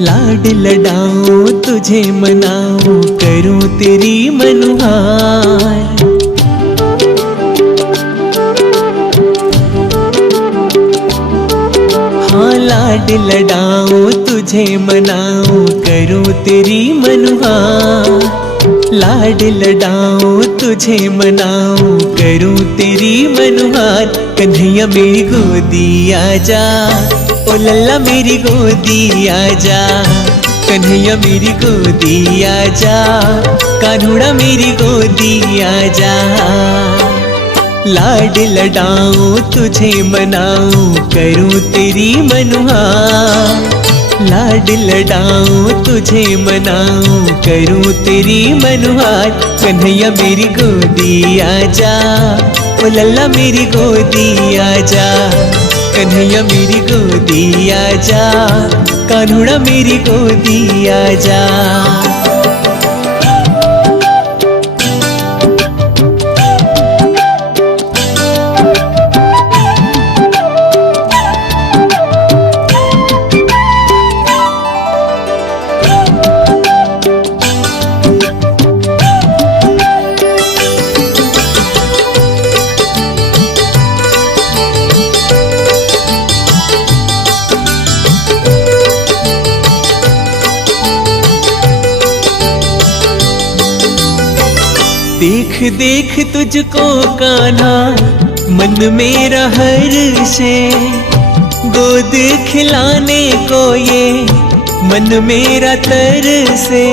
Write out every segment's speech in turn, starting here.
लाड लडाऊं तुझे मनाऊं करूं तेरी मनुहार। हाँ लाड लडाऊं तुझे मनाऊं करूं तेरी मनुहार। लाड लडाऊं तुझे मनाऊं करूं तेरी मनुहार। कन्हैया मेरी गोदी आजा, ओ लल्ला मेरी गोदी आजा। कन्हैया मेरी गोदी आजा, कान्हुड़ा मेरी गोदी आजा। लाड लडाऊं तुझे मनाऊं करूं तेरी मनुहार। लाड लडाऊं तुझे मनाऊं करूं तेरी मनुहार। कन्हैया मेरी गोदी आजा, ओ लल्ला मेरी गोदी आजा। कन्हैया मेरी गोदी आजा, कान्हुड़ा मेरी गोदी आजा। देख देख तुझको कान्हा मन मेरा हर्षे। गोद खिलाने को ये मन मेरा तरसे।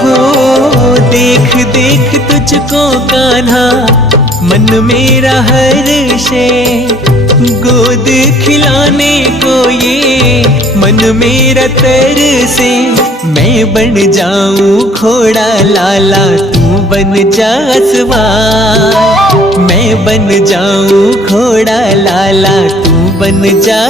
हो देख देख तुझको कान्हा मन मेरा हर्षे। गोद खिलाने को ये मन मेरा तरसे। मैं बन जाऊं घोड़ा लाला तू बन जा सवार। मैं बन जाऊं घोड़ा लाला तू बन जा